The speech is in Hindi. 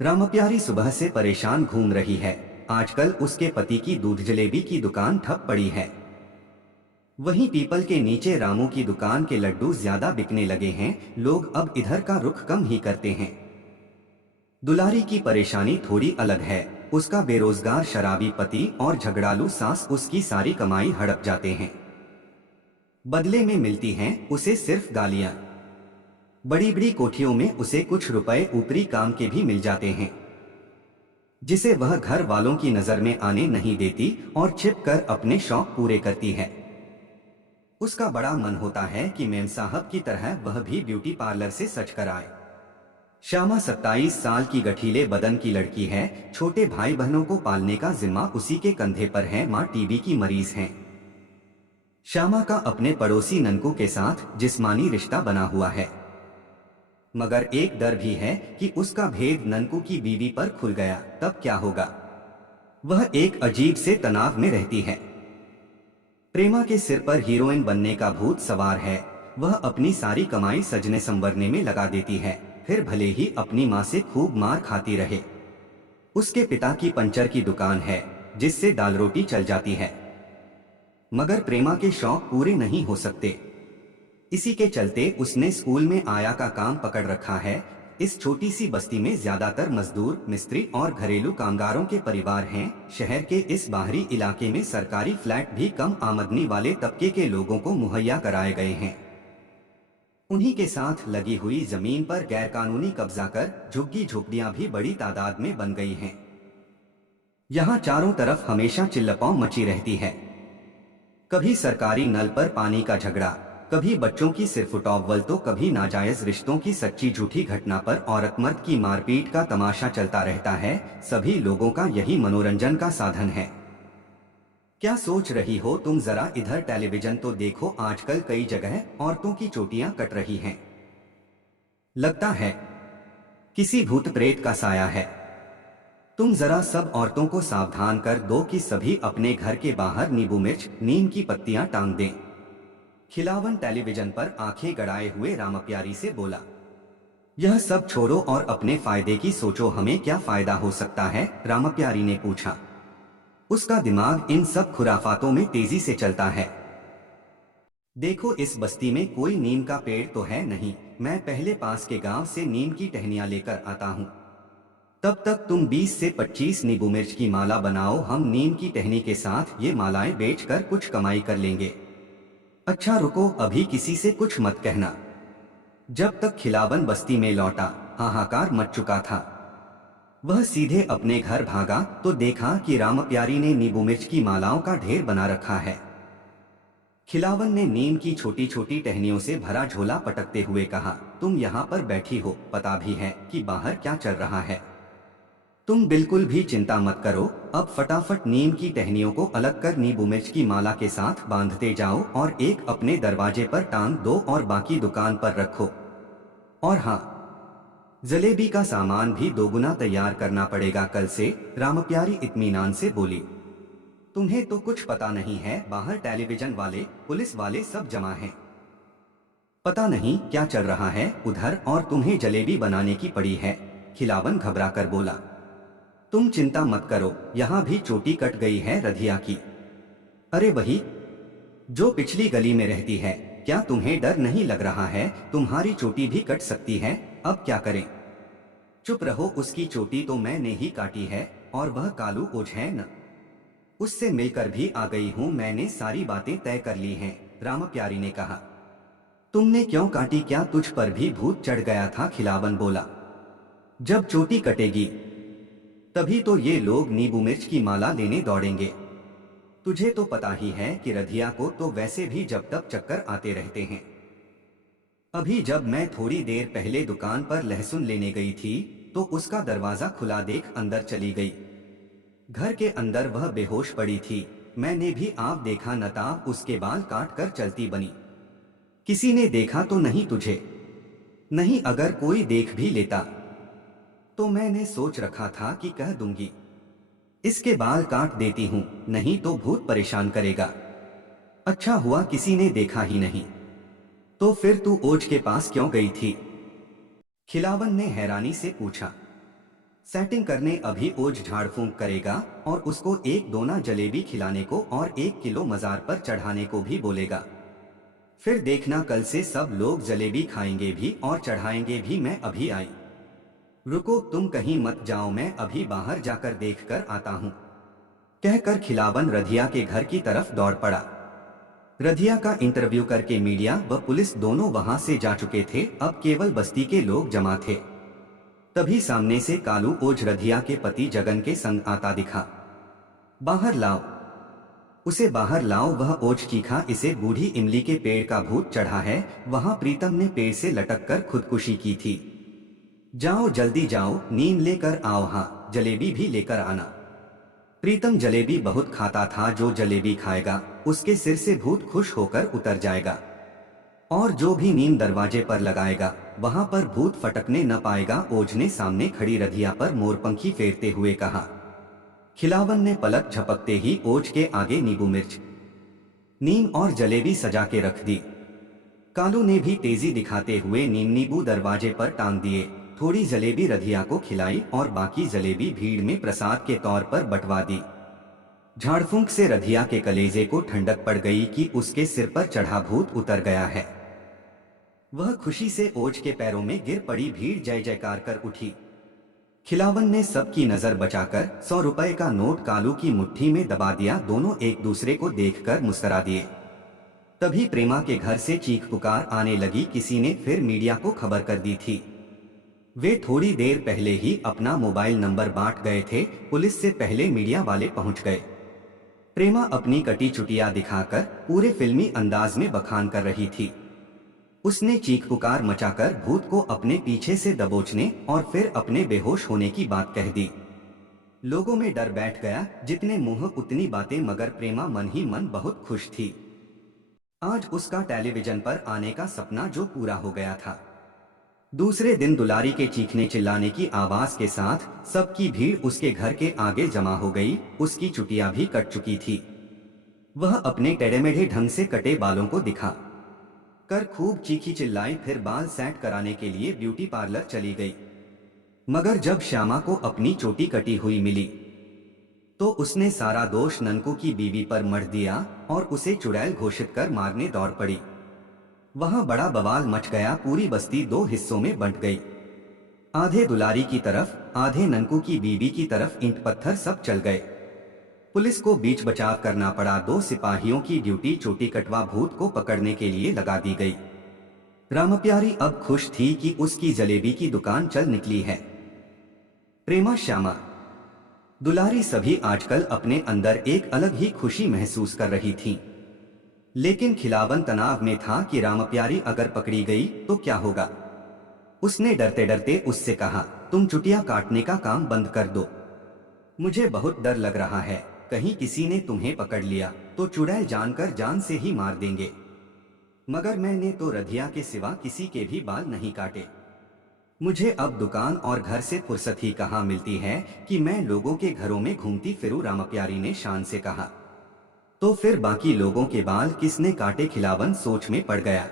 रामप्यारी सुबह से परेशान घूम रही है। आजकल उसके पति की दूध जलेबी की दुकान ठप पड़ी है। वहीं पीपल के नीचे रामू की दुकान के लड्डू ज्यादा बिकने लगे हैं। लोग अब इधर का रुख कम ही करते हैं। दुलारी की परेशानी थोड़ी अलग है। उसका बेरोजगार शराबी पति और झगड़ालू सास उसकी सारी कमाई हड़प जाते हैं। बदले में मिलती हैं उसे सिर्फ गालियां। बड़ी बड़ी कोठियों में उसे कुछ रुपए ऊपरी काम के भी मिल जाते हैं, जिसे वह घर वालों की नजर में आने नहीं देती और छिप कर अपने शौक पूरे करती है। उसका बड़ा मन होता है कि मेम साहब की तरह वह भी ब्यूटी पार्लर से सज कर आए। श्यामा 27 साल की गठीले बदन की लड़की है। छोटे भाई बहनों को पालने का जिम्मा उसी के कंधे पर है। माँ टीबी की मरीज हैं। श्यामा का अपने पड़ोसी ननकू के साथ जिस्मानी रिश्ता बना हुआ है, मगर एक डर भी है कि उसका भेद ननकू की बीवी पर खुल गया तब क्या होगा। वह एक अजीब से तनाव में रहती है। प्रेमा के सिर पर हीरोइन बनने का भूत सवार है। वह अपनी सारी कमाई सजने संवरने में लगा देती है, फिर भले ही अपनी माँ से खूब मार खाती रहे। उसके पिता की पंचर की दुकान है, जिससे दाल रोटी चल जाती है, मगर प्रेमा के शौक पूरे नहीं हो सकते। इसी के चलते उसने स्कूल में आया का काम पकड़ रखा है। इस छोटी सी बस्ती में ज्यादातर मजदूर, मिस्त्री और घरेलू कामगारों के परिवार हैं। शहर के इस बाहरी इलाके में सरकारी फ्लैट भी कम आमदनी वाले तबके के लोगों को मुहैया कराए गए हैं। उन्हीं के साथ लगी हुई जमीन पर गैरकानूनी कब्जा कर झुग्गी झोपड़ियां भी बड़ी तादाद में बन गई हैं। यहाँ चारों तरफ हमेशा चिल्लपांव मची रहती है। कभी सरकारी नल पर पानी का झगड़ा, कभी बच्चों की सिरफुटौव्वल, तो कभी नाजायज रिश्तों की सच्ची झूठी घटना पर औरत मर्द की मारपीट का तमाशा चलता रहता है। सभी लोगों का यही मनोरंजन का साधन है। क्या सोच रही हो तुम? जरा इधर टेलीविजन तो देखो। आजकल कई जगह औरतों की चोटियां कट रही हैं। लगता है किसी भूत प्रेत का साया है। तुम जरा सब औरतों को सावधान कर दो कि सभी अपने घर के बाहर नींबू मिर्च, नीम की पत्तियां टांग दें। खिलावन टेलीविजन पर आंखें गड़ाए हुए रामप्यारी से बोला। यह सब छोड़ो और अपने फायदे की सोचो। हमें क्या फायदा हो सकता है? रामप्यारी ने पूछा। उसका दिमाग इन सब खुराफातों में तेजी से चलता है। देखो, इस बस्ती में कोई नीम का पेड़ तो है नहीं। मैं पहले पास के गांव से नीम की टहनियां लेकर आता हूँ। तब तक तुम 20 से 25 नींबू मिर्च की माला बनाओ। हम नीम की टहनी के साथ ये मालाएं बेचकर कुछ कमाई कर लेंगे। अच्छा रुको, अभी किसी से कुछ मत कहना। जब तक खिलावन बस्ती में लौटा, हाहाकार मच चुका था। वह सीधे अपने घर भागा तो देखा कि रामप्यारी ने नींबू मिर्च की मालाओं का ढेर बना रखा है। खिलावन ने नीम की छोटी छोटी टहनियों से भरा झोला पटकते हुए कहा, तुम यहाँ पर बैठी हो, पता भी है कि बाहर क्या चल रहा है। तुम बिल्कुल भी चिंता मत करो। अब फटाफट नीम की टहनियों को अलग कर नींबू मिर्च की माला के साथ बांधते जाओ और एक अपने दरवाजे पर टांग दो और बाकी दुकान पर रखो। और हाँ, जलेबी का सामान भी दोगुना तैयार करना पड़ेगा कल से। रामप्यारी इत्मीनान से बोली। तुम्हें तो कुछ पता नहीं है, बाहर टेलीविजन वाले, पुलिस वाले सब जमा हैं। पता नहीं क्या चल रहा है उधर और तुम्हें जलेबी बनाने की पड़ी है। खिलावन घबरा कर बोला। तुम चिंता मत करो, यहाँ भी चोटी कट गई है रधिया की। अरे वही जो पिछली गली में रहती है। क्या तुम्हें डर नहीं लग रहा है? तुम्हारी चोटी भी कट सकती है। अब क्या करें? चुप रहो, उसकी चोटी तो मैंने ही काटी है और वह कालू ओझ है न, उससे मिलकर भी आ गई हूँ। मैंने सारी बातें तय कर ली हैं। रामप्यारी ने कहा। तुमने क्यों काटी? क्या तुझ पर भी भूत चढ़ गया था? खिलावन बोला। जब चोटी कटेगी तभी तो ये लोग नींबू मिर्च की माला लेने दौड़ेंगे। तुझे तो पता ही है कि रधिया को तो वैसे भी जब तक चक्कर आते रहते हैं। अभी जब मैं थोड़ी देर पहले दुकान पर लहसुन लेने गई थी तो उसका दरवाजा खुला देख अंदर चली गई। घर के अंदर वह बेहोश पड़ी थी। मैंने भी आप देखा नताब उसके बाल काट कर चलती बनी। किसी ने देखा तो नहीं तुझे? नहीं, अगर कोई देख भी लेता तो मैंने सोच रखा था कि कह दूंगी इसके बाल काट देती हूँ, नहीं तो भूत परेशान करेगा। अच्छा हुआ किसी ने देखा ही नहीं। तो फिर तू ओझ के पास क्यों गई थी? खिलावन ने हैरानी से पूछा। सेटिंग करने अभी ओज झाड़ फूंक करेगा और उसको एक दोना जलेबी खिलाने को और 1 किलो मजार पर चढ़ाने को भी बोलेगा। फिर देखना कल से सब लोग जलेबी खाएंगे भी और चढ़ाएंगे भी। मैं अभी आई। रुको, तुम कहीं मत जाओ, मैं अभी बाहर जाकर देख कर आता हूँ। कहकर खिलावन रधिया के घर की तरफ दौड़ पड़ा। रधिया का इंटरव्यू करके मीडिया व पुलिस दोनों वहां से जा चुके थे। अब केवल बस्ती के लोग जमा थे। तभी सामने से कालू ओझ रधिया के पति जगन के संग आता दिखा। बाहर लाओ, उसे बाहर लाओ। वह ओझ चीखा, इसे बूढ़ी इमली के पेड़ का भूत चढ़ा है। वहां प्रीतम ने पेड़ से लटक कर खुदकुशी की थी। जाओ जल्दी जाओ, नींद लेकर आओ। हाँ, जलेबी भी लेकर आना। प्रीतम जलेबी बहुत खाता था। जो जलेबी खाएगा उसके सिर से भूत खुश होकर उतर जाएगा और जो भी नीम दरवाजे पर लगाएगा वहां पर भूत फटकने न पाएगा। ओझ ने सामने खड़ी रधिया पर मोरपंखी फेरते हुए कहा। खिलावन ने पलक झपकते ही ओझ के आगे नींबू मिर्च, नीम और जलेबी सजा के रख दी। कालू ने भी तेजी दिखाते हुए नींबू दरवाजे पर टांग दिए। थोड़ी जलेबी रधिया को खिलाई और बाकी जलेबी भीड़ में प्रसाद के तौर पर बंटवा दी। झाड़फूंक से रधिया के कलेजे को ठंडक पड़ गई कि उसके सिर पर चढ़ा भूत उतर गया है। वह खुशी से ओझ के पैरों में गिर पड़ी। भीड़ जय जयकार कर उठी। खिलावन ने सबकी नजर बचाकर 100 रुपए का नोट कालू की मुट्ठी में दबा दिया। दोनों एक दूसरे को देखकर मुस्कुरा दिए। तभी प्रेमा के घर से चीख पुकार आने लगी। किसी ने फिर मीडिया को खबर कर दी थी। वे थोड़ी देर पहले ही अपना मोबाइल नंबर बांट गए थे। पुलिस से पहले मीडिया वाले पहुंच गए। प्रेमा अपनी कटी चुटिया दिखाकर पूरे फिल्मी अंदाज में बखान कर रही थी। उसने चीख पुकार मचाकर भूत को अपने पीछे से दबोचने और फिर अपने बेहोश होने की बात कह दी। लोगों में डर बैठ गया। जितने मुंह उतनी बातें, मगर प्रेमा मन ही मन बहुत खुश थी। आज उसका टेलीविजन पर आने का सपना जो पूरा हो गया था। दूसरे दिन दुलारी के चीखने चिल्लाने की आवाज के साथ सबकी भीड़ उसके घर के आगे जमा हो गई। उसकी चुटिया भी कट चुकी थी। वह अपने टेढ़े-मेढ़े ढंग से कटे बालों को दिखा कर खूब चीखी चिल्लाई। फिर बाल सेट कराने के लिए ब्यूटी पार्लर चली गई। मगर जब श्यामा को अपनी चोटी कटी हुई मिली तो उसने सारा दोष ननकू की बीवी पर मढ़ दिया और उसे चुड़ैल घोषित कर मारने दौड़ पड़ी। वहां बड़ा बवाल मच गया। पूरी बस्ती 2 हिस्सों में बंट गई। आधे दुलारी की तरफ, आधे ननकू की बीवी की तरफ। ईंट पत्थर सब चल गए। पुलिस को बीच बचाव करना पड़ा। 2 सिपाहियों की ड्यूटी चोटी कटवा भूत को पकड़ने के लिए लगा दी गई। रामप्यारी अब खुश थी कि उसकी जलेबी की दुकान चल निकली है। प्रेमा, श्यामा, दुलारी सभी आजकल अपने अंदर एक अलग ही खुशी महसूस कर रही थीं। लेकिन खिलावन तनाव में था कि रामप्यारी अगर पकड़ी गई तो क्या होगा। उसने डरते डरते उससे कहा, तुम चुटिया काटने का काम बंद कर दो। मुझे बहुत डर लग रहा है। कहीं किसी ने तुम्हें पकड़ लिया तो चुड़ैल जानकर जान से ही मार देंगे। मगर मैंने तो रधिया के सिवा किसी के भी बाल नहीं काटे। मुझे अब दुकान और घर से फुर्सत ही कहाँ मिलती है कि मैं लोगों के घरों में घूमती फिरूं। रामप्यारी ने शान से कहा। तो फिर बाकी लोगों के बाल किसने काटे? खिलावन सोच में पड़ गया।